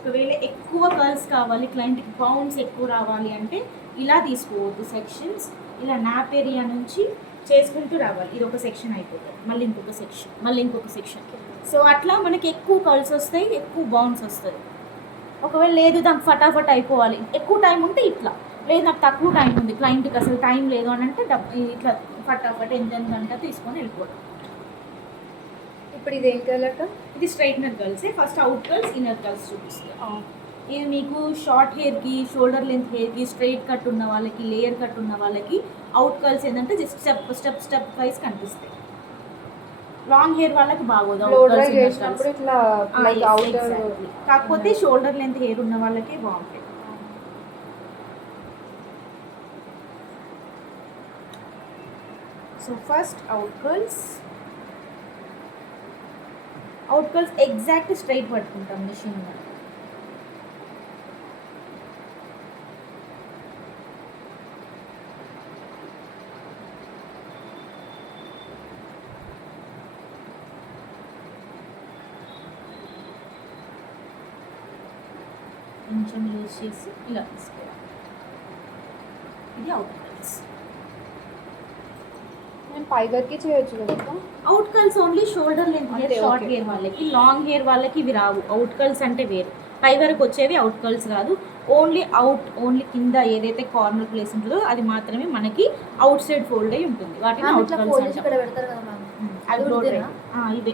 ఒకవేళ ఎక్కువ కర్ల్స్ కావాలి, క్లయింట్కి బౌన్స్ ఎక్కువ రావాలి అంటే ఇలా తీసుకోవద్దు సెక్షన్స్. ఇలా నాప్ ఏరియా నుంచి చేసుకుంటూ రావాలి. ఇది ఒక సెక్షన్ అయిపోతుంది, మళ్ళీ ఇంకొక సెక్షన్, మళ్ళీ ఇంకొక సెక్షన్. సో అట్లా మనకి ఎక్కువ కర్ల్స్ వస్తాయి, ఎక్కువ బౌన్స్ వస్తుంది. ఒకవేళ లేదు దానికి ఫటాఫట్ అయిపోవాలి, ఎక్కువ టైం ఉంటే ఇట్లా, లేదు నాకు తక్కువ టైం ఉంది, క్లయింట్కి అసలు టైం లేదు అని అంటే ఇట్లా ఫటాఫట్ ఎంత తీసుకొని వెళ్ళిపోవడం. ఇప్పుడు ఇది ఏం కలర్? ఇది స్ట్రైట్నర్ కర్ల్సే. First out curls, inner curls చూపిస్తాను. ఇవి మీకు షార్ట్ హెయిర్కి, షోల్డర్ లెంత్ హెయిర్కి, స్ట్రైట్ కట్ ఉన్న వాళ్ళకి, లేయర్ కట్ ఉన్న వాళ్ళకి అవుట్ కర్ల్స్ ఏంటంటే జస్ట్ స్టెప్ వైజ్ కనిపిస్తాయి. లాంగ్ హెయిర్ వాళ్ళకి బాగోదు కాకపోతే షోల్డర్ లెంత్ హెయిర్ ఉన్న వాళ్ళకే బాగుంటాయి. So first out curls exact straight పట్టుకుంటాం మిషన్ మీద. కొంచెం యూజ్ చేసి ఇలా తీసుకోవాలి. ఇది అవుట్ కర్ల్స్. నేను పైగర్కి చేయొచ్చు కదా. Out curls only shoulder length hair, short hair వాళ్ళకి. లాంగ్ హెయిర్ వాళ్ళకి ఇవి రావు. అవుట్ కర్ల్స్ అంటే వేరు, పై వరకు వచ్చేవి అవుట్ కర్ల్స్ కాదు. ఓన్లీ కింద ఏదైతే కార్నర్ ప్లేస్ ఉంటుందో అది మాత్రమే మనకి అవుట్ సైడ్ ఫోల్డ్ అయి ఉంటుంది. వాటిని అవుట్ కర్ల్స్ అంటారు. ఇవే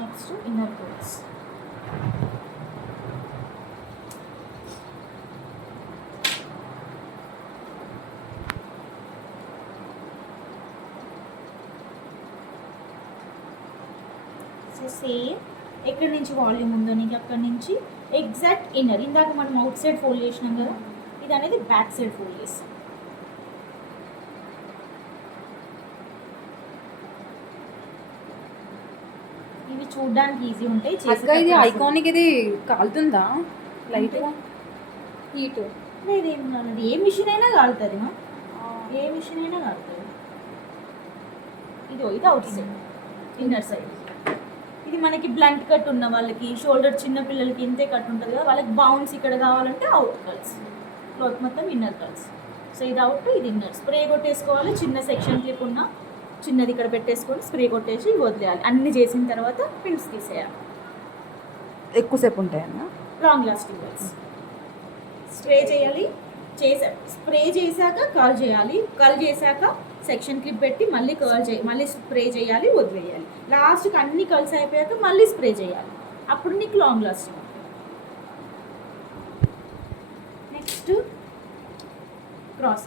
నెక్స్ట్ ఇన్నర్ కర్ల్స్. సేమ్ ఎక్కడి నుంచి వాల్యూమ్ ఉందో నీకు అక్కడి నుంచి ఎగ్జాక్ట్ ఇన్నర్. ఇందాక మనం అవుట్ సైడ్ ఫోల్డ్ చేసినాం కదా, ఇది అనేది బ్యాక్ సైడ్ ఫోల్డ్ చేస్తాం. ఇవి చూడడానికి ఈజీ ఉంటాయి. ఇది ఐకానిక్. ఇది కాలుతుందా లైట్గా? హీట్ లేదు, ఏం కాదు. ఏ మిషన్ అయినా కాలుతుంది మా, ఏ మిషన్ అయినా కాలుతుంది. ఇది అవుట్ సైడ్, ఇన్నర్ సైడ్. ఇది మనకి బ్లంట్ కట్ ఉన్న వాళ్ళకి, షోల్డర్ చిన్న పిల్లలకి ఇంతే కట్ ఉంటుంది కదా, వాళ్ళకి బౌన్స్ ఇక్కడ కావాలంటే అవుట్ కర్ల్స్. క్లాత్ మొత్తం ఇన్నర్ కర్ల్స్. సో ఇది అవుట్, ఇది ఇన్నర్. స్ప్రే కొట్టేసుకోవాలి. చిన్న సెక్షన్ క్లిప్ ఉన్న చిన్నది ఇక్కడ పెట్టేసుకొని స్ప్రే కొట్టేసి వదిలేయాలి. అన్ని చేసిన తర్వాత పిన్స్ తీసేయాలి. ఎక్కువసేపు ఉంటాయన్నా? లాంగ్ లాస్టింగ్ వైస్ స్ప్రే చేయాలి. స్ప్రే చేశాక కర్ల్ చేయాలి. కర్ల్ చేశాక సెక్షన్ క్లిప్ పెట్టి మళ్ళీ మళ్ళీ స్ప్రే చేయాలి, వదిలేయాలి. లాస్ట్కి అన్ని కర్ల్స్ అయిపోయాక మళ్ళీ స్ప్రే చేయాలి. అప్పుడు నీకు long lasting. Next cross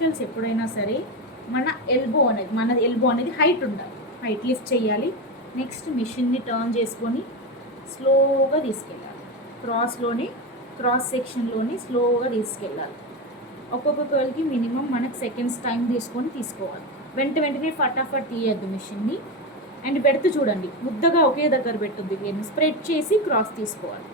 curls ఎప్పుడైనా సరే మన ఎల్బో అనేది హైట్ ఉండాలి. హైట్ లిఫ్ట్ చేయాలి. నెక్స్ట్ మిషన్ని టర్న్ చేసుకొని స్లోగా తీసుకెళ్ళాలి. క్రాస్ సెక్షన్లోని స్లోగా తీసుకెళ్ళాలి. ఒక్కొక్క కర్ల్కి మినిమం మనకు సెకండ్స్ టైం తీసుకోవాలి. వెంటనే ఫటాఫట్ తీయద్దు మిషన్ని. అండ్ పెడుతూ చూడండి, ముద్దగా ఒకే దగ్గర పెట్టుద్ది. దీన్ని స్ప్రెడ్ చేసి క్రాస్ తీసుకోవాలి.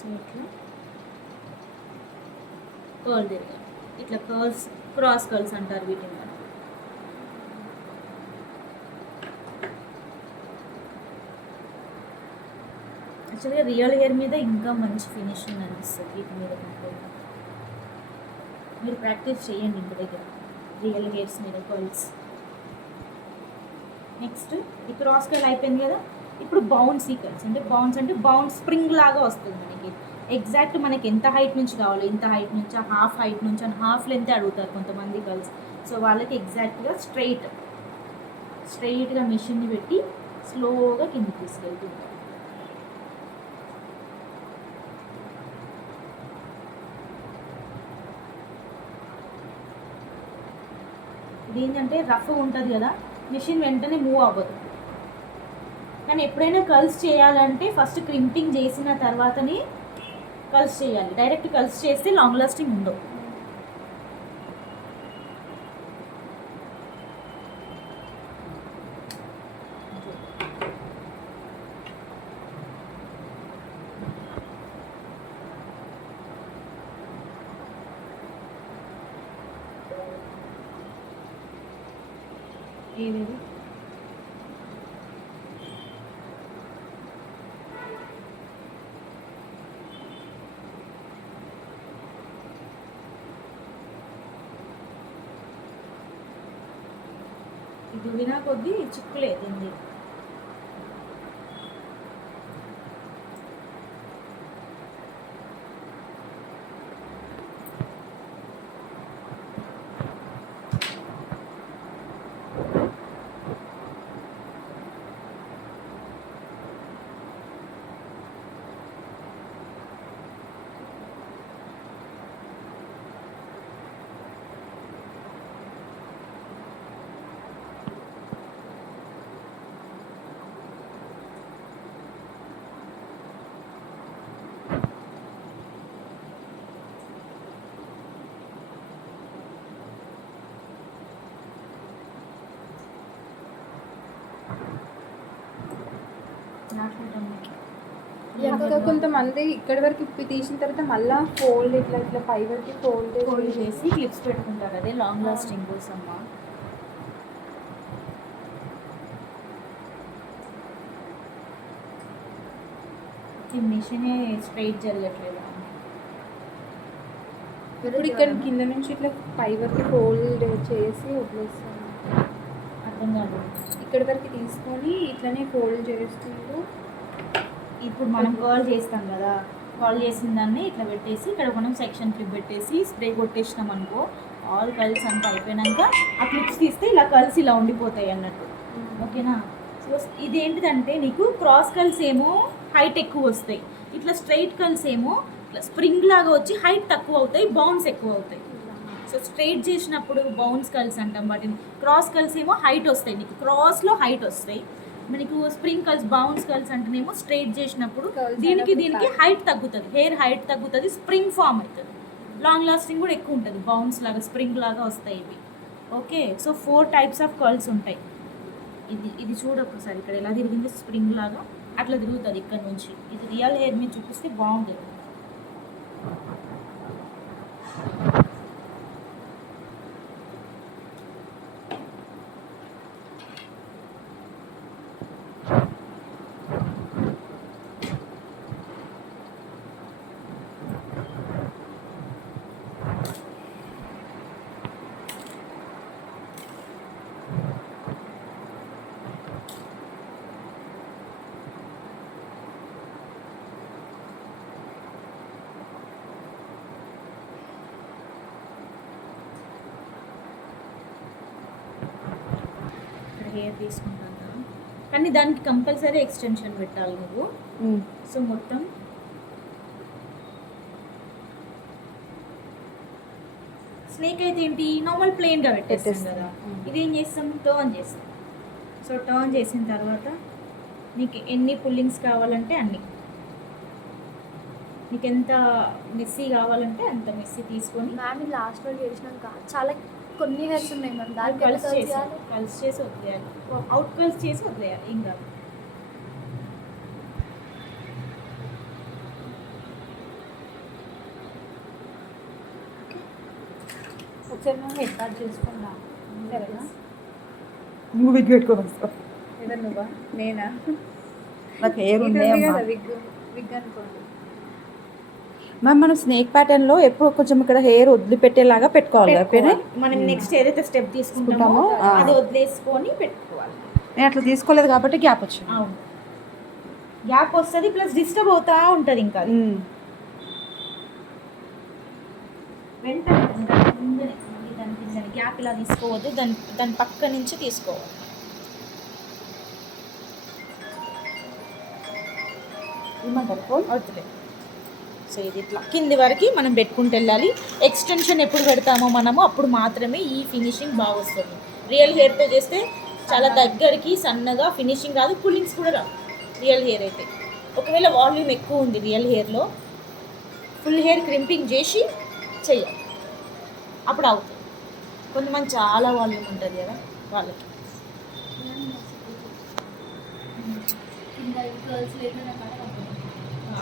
సో ఇట్లా కర్ల్ తిరగాలి. ఇట్లా క్రాస్ కర్ల్స్ అంటారు వీటిని. యాక్చువల్గా రియల్ హెయిర్ మీద ఇంకా మంచి ఫినిషింగ్ అనిపిస్తుంది వీటి మీద. మీరు ప్రాక్టీస్ చేయండి ఇంటి దగ్గర రియల్ హెయిర్స్ మీద కర్ల్స్. నెక్స్ట్ ఈ క్రాస్ కర్ల్ అయిపోయింది కదా. ఇప్పుడు బౌన్సీ కర్ల్స్ అంటే బౌన్స్ స్ప్రింగ్ లాగా వస్తుంది మనకి. ఎగ్జాక్ట్ మనకి ఎంత హైట్ నుంచి కావాలో, ఇంత హైట్ నుంచి, హాఫ్ హైట్ నుంచి అని హాఫ్ లెంత్ అడుగుతారు కొంతమంది గర్ల్స్. సో వాళ్ళకి ఎగ్జాక్ట్గా స్ట్రైట్గా మిషన్ని పెట్టి స్లోగా కిందకి తీసుకెళ్తుంటారు. ఇది ఏంటంటే రఫ్గా ఉంటుంది కదా, మిషన్ వెంటనే మూవ్ అవ్వదు. కానీ ఎప్పుడైనా కర్ల్స్ చేయాలంటే ఫస్ట్ క్రింపింగ్ చేసిన తర్వాతనే కర్ల్స్ చేయాలి. డైరెక్ట్ కర్ల్స్ చేస్తే లాంగ్ లాస్టింగ్ ఉండవు. ఏది ఇది వినా కొద్దీ చిక్కులేదండి. ఇంకా కొంతమంది ఇక్కడి వరకు ఇప్పి తీసిన తర్వాత మళ్ళీ ఫోల్డ్ ఇట్లా ఇట్లా పై వరకు ఫోల్డ్ ఫోల్డ్ చేసి క్లిప్స్ పెట్టుకుంటారు, అదే లాంగ్ లాస్టింగ్ కోసం. ఈ మిషనే స్ట్రైట్ జరగట్లేదు. ఇప్పుడు ఇక్కడ కింద నుంచి ఇట్లా పై వరకు ఫోల్డ్ చేసి వదిలేస్తాను. అర్థం కాదు. ఇక్కడి వరకు తీసుకొని ఇట్లనే ఫోల్డ్ చేస్తుంటూ ఇప్పుడు మనం కర్ల్ చేస్తాం కదా, కర్ల్ చేసిన దాన్ని ఇట్లా పెట్టేసి ఇక్కడ మనం సెక్షన్ క్లిప్ పెట్టేసి స్ప్రే కొట్టేసినాం అనుకో, ఆల్ కర్ల్స్ అంతా అయిపోయినాక ఆ క్లిప్స్ తీస్తే ఇలా కర్ల్స్ ఇలా ఉండిపోతాయి అన్నట్టు. ఓకేనా? సో ఇదేంటిదంటే నీకు క్రాస్ కర్ల్స్ ఏమో హైట్ ఎక్కువ వస్తాయి, ఇట్లా స్ట్రైట్ కర్ల్స్ ఏమో ఇట్లా స్ప్రింగ్ లాగా వచ్చి హైట్ తక్కువ అవుతాయి, బౌన్స్ ఎక్కువ అవుతాయి. సో స్ట్రైట్ చేసినప్పుడు బౌన్స్ కర్ల్స్ అంటాం వాటిని, క్రాస్ కర్ల్స్ ఏమో హైట్ వస్తాయి, నీకు క్రాస్లో హైట్ వస్తాయి. మనకు స్ప్రింగ్ కర్ల్స్ బౌన్స్ కర్ల్స్ అంటేనేమో స్ట్రైట్ చేసినప్పుడు దీనికి హైట్ తగ్గుతుంది, హెయిర్ హైట్ తగ్గుతుంది, స్ప్రింగ్ ఫామ్ అవుతుంది, లాంగ్ లాస్టింగ్ కూడా ఎక్కువ ఉంటుంది, బౌన్స్ లాగా స్ప్రింగ్ లాగా వస్తాయి ఇవి. Okay, so 4 types of curls ఉంటాయి. ఇది చూడ ఒకసారి ఇక్కడ ఎలా తిరిగింది, స్ప్రింగ్ లాగా అట్లా తిరుగుతుంది ఇక్కడ నుంచి. ఇది రియల్ హెయిర్ మీద చూపిస్తే బాగుంటుంది. హెయిర్ తీసుకుంటాను కానీ దానికి కంపల్సరీ ఎక్స్టెన్షన్ పెట్టాలి నువ్వు. సో మొత్తం స్నేక్ అయితే ఏంటి నార్మల్ ప్లెయిన్గా పెట్టేస్తాం కదా, ఇదేం చేస్తాం టర్న్ చేస్తాం. సో టర్న్ చేసిన తర్వాత నీకు ఎన్ని పుల్లింగ్స్ కావాలంటే అన్ని, నీకు ఎంత మెస్సీ కావాలంటే అంత మెస్సీ తీసుకొని. మ్యామ్ లాస్ట్లో చేసినాక చాలా కొన్ని హెయిర్స్ ఉన్నాయి మ్యామ్, దానికి కల్స్ చేసి వదిలేయాలి, అవుట్ కల్స్ చేసి వదిలేయాలి, ఏం కాదు. ఒకసారి నువ్వు హెడ్ కట్ చేసుకున్నా సరేనా? నువ్వు విగ్ పెట్టుకోవచ్చు. ఎవరు నువ్వా నేనా? నాకు హెయిర్ ఇది ఉంది ఉంది కదా విగ్ అనుకోండి. మ్యామ్ మనం స్నేక్ ప్యాటర్న్లో ఎప్పుడు కొంచెం ఇక్కడ హెయిర్ వదిలిపెట్టేలాగా పెట్టుకోవాలి కదా పేరు. మనం నెక్స్ట్ ఏదైతే స్టెప్ తీసుకుంటామో అది వదిలేసుకొని పెట్టుకోవాలి. నేను అట్లా తీసుకోలేదు కాబట్టి గ్యాప్ వచ్చింది. అవును, గ్యాప్ వస్తుంది, ప్లస్ డిస్టర్బ్ అవుతా ఉంటుంది. ఇంకా అది వెంటనే దాని కింద గ్యాప్ ఇలా తీసుకోవద్దు, దాని పక్క నుంచి తీసుకోవాలి. ఏమంటారు ఫోన్ వద్దులే. సో ఇది ఇట్లా కింది వరకు మనం పెట్టుకుంటూ వెళ్ళాలి. ఎక్స్టెన్షన్ ఎప్పుడు పెడతామో మనము అప్పుడు మాత్రమే ఈ ఫినిషింగ్ బాగా వస్తుంది. రియల్ హెయిర్తో చేస్తే చాలా దగ్గరికి సన్నగా ఫినిషింగ్ రాదు, పుల్లింగ్స్ కూడా రాదు రియల్ హెయిర్ అయితే. ఒకవేళ వాల్యూమ్ ఎక్కువ ఉంది రియల్ హెయిర్లో, ఫుల్ హెయిర్ క్రింపింగ్ చేసి చెయ్యాలి, అప్పుడు అవుతుంది. కొంతమంది చాలా వాల్యూమ్ ఉంటుంది కదా వాళ్ళకి.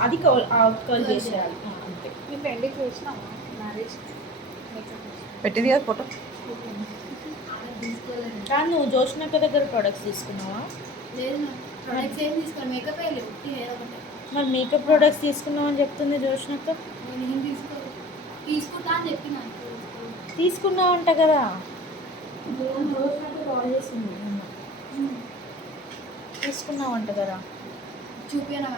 అది కర్ల్ చేసేయాలి అంతే. మీ ఫ్రెండ్కి చేసినావా మ్యారేజ్? పెట్టింది కదా ఫోటో. తీసుకోలేదు. కానీ నువ్వు జోష్నక్క దగ్గర ప్రొడక్ట్స్ తీసుకున్నావా? లేదు ప్రొడక్ట్స్ ఏం తీసుకోవాలి, మేకప్ వేయలేదు, హెయిర్ ఒకటే. మరి మేకప్ ప్రొడక్ట్స్ తీసుకున్నావు అని చెప్తుంది జోష్నక్క. నేను ఏం తీసుకోలేదు, తీసుకుంటా అని చెప్పిన. తీసుకున్నావు అంట కదా. జోష్నక్క కాల్ చేసింది నిన్న. తీసుకున్నావు అంట కదా. చూపినా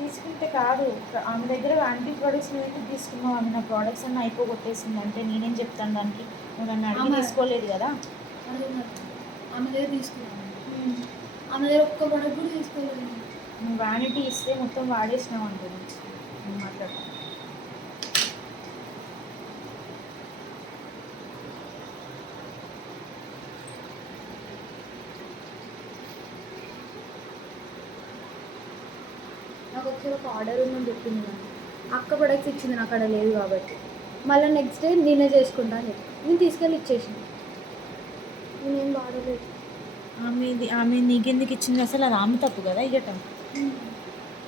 తీసుకుంటే కాదు, ఆమె దగ్గర యాంటీ ప్రొడక్ట్స్ నువ్వు తీసుకున్నావు. ఆమె నా ప్రోడక్ట్స్ అన్నీ అయిపోగొట్టేసింది అంటే నేనేం చెప్తాను దానికి? నువ్వు నన్ను అడిగి తీసుకోలేదు కదా. ఆమె దగ్గర తీసుకున్నాను, ఆమె దగ్గర ఒక్క ప్రొడక్ట్ కూడా తీసుకోలేదు. నువ్వు వ్యానిటీ ఇస్తే మొత్తం వాడేసినావు అంటుంది. నేను మాట్లాడతాను. నాకు ఒకసారి ఒక ఆర్డర్ ఉందని చెప్పింది కానీ అక్క ప్రొడక్ట్స్ ఇచ్చింది, నాకు అక్కడ లేదు కాబట్టి. మళ్ళీ నెక్స్ట్ డే నేనే చేసుకుంటా అని చెప్పి నేను తీసుకెళ్ళి ఇచ్చేసింది. నేనేం వాడలేదు. ఆమె నీకెందుకు ఇచ్చింది అసలు? అది ఆమె తప్పు కదా ఇవ్వటం.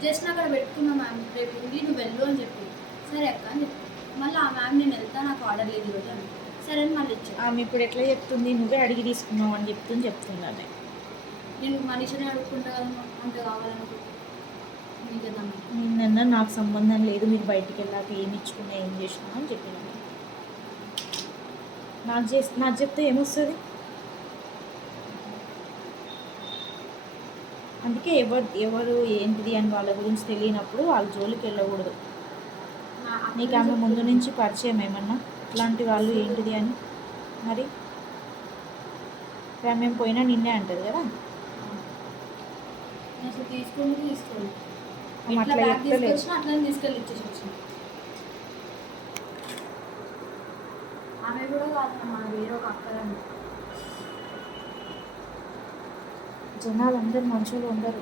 జస్ట్ అక్కడ పెట్టుకున్నా మ్యామ్, రేపు ఉంది నువ్వు వెళ్ళు అని చెప్పి. సరే అక్క అని చెప్పి మళ్ళీ ఆ మ్యామ్ నేను వెళ్తా, నాకు ఆర్డర్ లేదు ఈరోజు అని. సరే అని మళ్ళీ ఇచ్చాను. ఆమె ఇప్పుడు ఎట్లా చెప్తుంది? నువ్వే అడిగి తీసుకున్నావు అని చెప్తుంది ఆమె. నేను మనిషిని అడుక్కుంటా కదా, అంత కావాలనుకుంటా. నిన్న నాకు సంబంధం లేదు, మీరు బయటికి వెళ్ళాక ఏమి ఇచ్చుకున్నా ఏం చేసినా అని చెప్పిన. నాకు చెప్తే ఏమొస్తుంది? అందుకే ఎవరు ఏంటిది అని వాళ్ళ గురించి తెలియనప్పుడు వాళ్ళ జోలికి వెళ్ళకూడదు. నీకు ఆమె ముందు నుంచి పరిచయం ఏమన్నా ఇట్లాంటి వాళ్ళు ఏంటిది అని? మరి మేము పోయినా నిన్నే అంటది కదా. అసలు తీసుకోండి అట్లా చెప్తలేదు. అట్లా తీసుకెళ్ళి ఇచ్చేసి వచ్చింది. ఆమె కూడా కాదు, మా వేరే ఒక అక్కలని. జనాలు అందరు మనుషులు ఉండరు.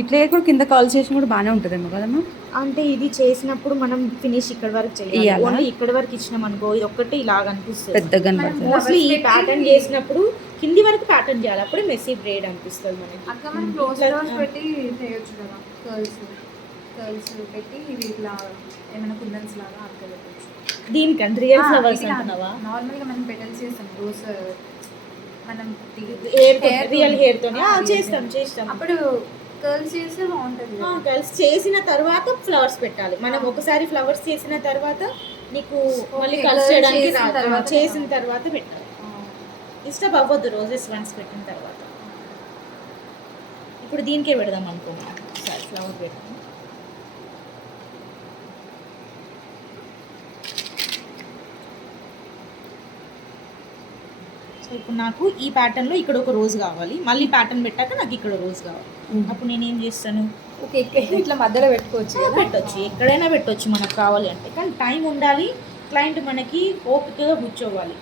ఇట్లా కూడా కింద కాల్ చేసిన కూడా బాగానే ఉంటుందేమో కదమ్మా. అంటే ఇది చేసినప్పుడు మనం ఫినిష్ ఇక్కడ వరకు చేయాలి. ఇయ్యాలా? ఓన్లీ ఇక్కడ వరకు ఇచ్చినాం అనుకో, ఇది ఒక్కటి ఇలాగ అనిపిస్తుంది. పెద్దగా కనపడుతుంది. మోస్ట్లీ ఈ ప్యాటర్న్ చేసినప్పుడు కింది వరకు ప్యాటర్న్ చేయాలి, అప్పుడే మెస్సీ బ్రేడ్ అనిపిస్తుంది మనకి. అక్క మనం క్లోజ్ డోర్స్ పెట్టి చేయొచ్చు కదా, కర్ల్స్ పెట్టి ఇవి ఇట్లా ఏమైనా కుందన్స్ లాగా అక్క పెట్టచ్చు. దీనికంటే రియల్ ఫ్లవర్స్ అంటున్నావా? నార్మల్గా మనం పెటల్స్ చేస్తాం రోజ్, మనం రియల్ హెయిర్ తోనే చేస్తాం. అప్పుడు కర్ల్స్ చేస్తే బాగుంటుంది. గర్ల్స్ చేసిన తర్వాత ఫ్లవర్స్ పెట్టాలి. మనం ఒకసారి ఫ్లవర్స్ చేసిన తర్వాత నీకు మళ్ళీ కల్స్ చేయడానికి చేసిన తర్వాత పెట్టాలి. డిస్టర్బ్ అవ్వద్దు రోజెస్ వన్స్ పెట్టిన తర్వాత. ఇప్పుడు దీనికే పెడదాం అనుకున్నాం, ఒకసారి ఫ్లవర్ పెడదాం. సో ఇప్పుడు నాకు ఈ ప్యాటర్న్లో ఇక్కడ ఒక రోజ్ కావాలి, మళ్ళీ ప్యాటర్న్ పెట్టాక నాకు ఇక్కడ రోజ్ కావాలి. అప్పుడు నేనేం చేస్తాను? ఓకే, ఇట్లా మధ్యలో పెట్టుకోవచ్చు కదా. పెట్టొచ్చు, ఎక్కడైనా పెట్టొచ్చు మనకు కావాలి అంటే. కానీ టైం ఉండాలి, క్లయింట్ మనకి ఓపికగా కూర్చోవాలి.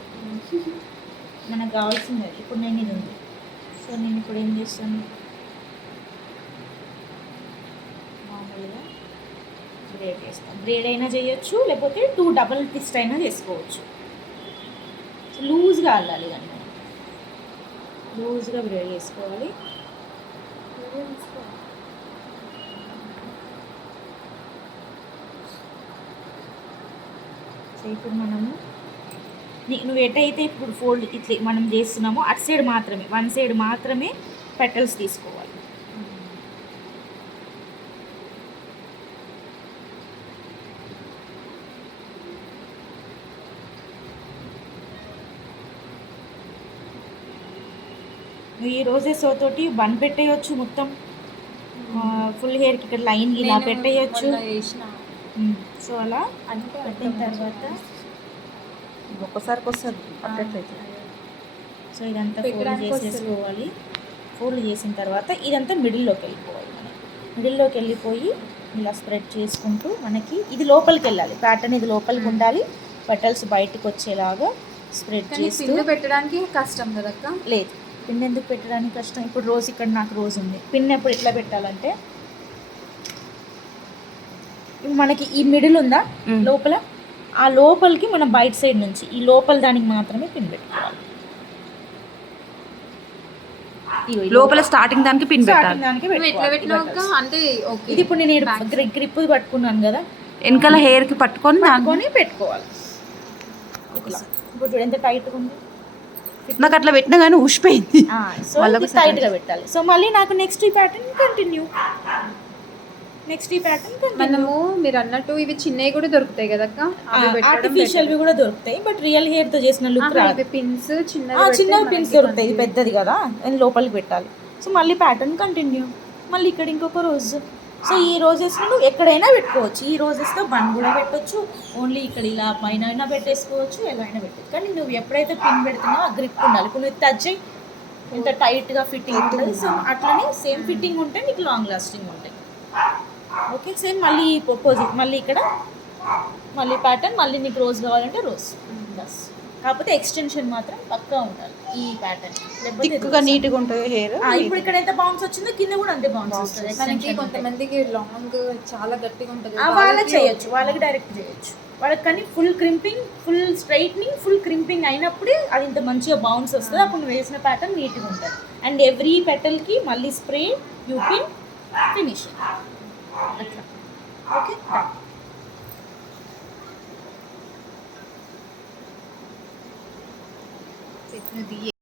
మనకు కావాల్సింది అది. ఇప్పుడు నేను ఇది ఉంది, సో నేను ఇప్పుడు ఏం చేస్తాను? మామూలుగా బ్రేడ్ చేస్తాను. బ్రేడ్ అయినా చేయొచ్చు, లేకపోతే 2 డబుల్ ట్విస్ట్ అయినా చేసుకోవచ్చు. లూజ్గా అల్లాలి, కానీ మనం లూజ్గా బ్రేడ్ చేసుకోవాలి. సో ఇప్పుడు మనము నువ్వు ఎటైతే ఇప్పుడు ఫోల్డ్ ఇట్లా మనం చేస్తున్నామో అటు సైడ్ మాత్రమే, వన్ సైడ్ మాత్రమే పెటల్స్ తీసుకోవాలి. నువ్వు ఈ రోజెస్ తోటి బన్ పెట్టేయచ్చు, మొత్తం ఫుల్ హెయిర్కి ఇక్కడ లైన్ ఇలా పెట్టేయచ్చు. సో అలా పెట్టిన తర్వాత ఒక్కసారికి వస్తుంది పట్టట్లయితే. సో ఇదంతా ఫోల్డ్ చేసేసుకోవాలి. ఫోల్డ్ చేసిన తర్వాత ఇదంతా మిడిల్లోకి వెళ్ళిపోవాలి. మనం మిడిల్లోకి వెళ్ళిపోయి ఇలా స్ప్రెడ్ చేసుకుంటూ మనకి ఇది లోపలికి వెళ్ళాలి. ప్యాటర్న్ ఇది లోపలికి ఉండాలి, పెటల్స్ బయటకు వచ్చేలాగా స్ప్రెడ్ చేస్తూ. పెట్టడానికి కష్టం కదా అక్క? లేదు, పిన్ ఎందుకు పెట్టడానికి కష్టం? ఇప్పుడు రోజ్ ఇక్కడ నాకు రోజ్ ఉంది, పిన్ ఎప్పుడు ఎట్లా పెట్టాలంటే ఇప్పుడు మనకి ఈ మిడిల్ ఉందా లోపల, ఆ లోపలికి మనం బయట సైడ్ నుంచి ఈ లోపల దానికి మాత్రమే పిన్ పెట్టుకోవాలి. లోపల స్టార్టింగ్ దానికి పిన్ పెట్టాలి. అంటే ఇది ఇప్పుడు నేను గ్రిప్ పట్టుకున్నాను కదా, వెనకాల హెయిర్కి పట్టుకొని పెట్టుకోవాలి. ఇట్లా ఇప్పుడు ఎంత టైట్గా ఉంది. నాకు అట్లా పెట్టినా కానీ ఊసిపోయింది సో మళ్ళీ ఒకసారి టైట్గా పెట్టాలి. సో మళ్ళీ నాకు నెక్స్ట్ ఈ ప్యాటర్న్ కంటిన్యూ. నెక్స్ట్ ఈ ప్యాటర్న్ మనము మీరు అన్నట్టు ఇవి చిన్నవి కూడా దొరుకుతాయి కదా అక్క, అవి పెట్టడం ఆర్టిఫిషియల్వి కూడా దొరుకుతాయి, బట్ రియల్ హెయిర్ తో చేసిన లుక్ better. రాదు. ఇవి పిన్స్ చిన్న పిన్స్ దొరుకుతాయి, ఇది పెద్దది కదా అది లోపలికి పెట్టాలి. సో మళ్ళీ ప్యాటర్న్ కంటిన్యూ. మళ్ళీ ఇక్కడ ఇంకొక రోజ్. సో ఈ రోజెస్ని నువ్వు ఎక్కడైనా పెట్టుకోవచ్చు. ఈ రోజెస్తో బన్ కూడా పెట్టొచ్చు, ఓన్లీ ఇక్కడ ఇలా పైన అయినా పెట్టేసుకోవచ్చు, ఎలా అయినా పెట్టచ్చు. కానీ నువ్వు ఎప్పుడైతే పిన్ పెడుతున్నావో ఆ గ్రిప్ ఉండాలి. ఇప్పుడు నువ్వు టచ్ చేయి, ఇంత టైట్గా ఫిట్టింగ్ ఉంటుంది. సో అట్లనే సేమ్ ఫిట్టింగ్ ఉంటే నీకు లాంగ్ లాస్టింగ్ ఉంటాయి. ఓకే, సేమ్ మళ్ళీ ఆపోజిట్, మళ్ళీ ఇక్కడ మళ్ళీ ప్యాటర్న్, మళ్ళీ నీకు రోజ్ కావాలంటే రోజ్ బస్. కాకపోతే ఎక్స్టెన్షన్ మాత్రం పక్కా ఉండాలి ఈ ప్యాటర్న్, థిక్గా నీట్గా ఉంటుంది హెయిర్. ఇప్పుడు ఇక్కడ ఎంత బౌన్స్ వచ్చిందో కింద కూడా అంతే బౌన్స్ వస్తుంది. మనకి కొంతమందికి లాంగ్ చాలా గట్టిగా ఉంటుంది, వాళ్ళకి చేయొచ్చు, వాళ్ళకి డైరెక్ట్ చేయొచ్చు వాళ్ళకి. కానీ full crimping, full straightening, full crimping అయినప్పుడే అది ఇంత మంచిగా బౌన్స్ వస్తుంది. అప్పుడు నువ్వు వేసిన ప్యాటర్న్ నీట్గా ఉంటుంది. అండ్ ఎవ్రీ పెటల్కి మళ్ళీ స్ప్రే, యూపిన్, ఫినిషింగ్ అట్లా. ఓకే,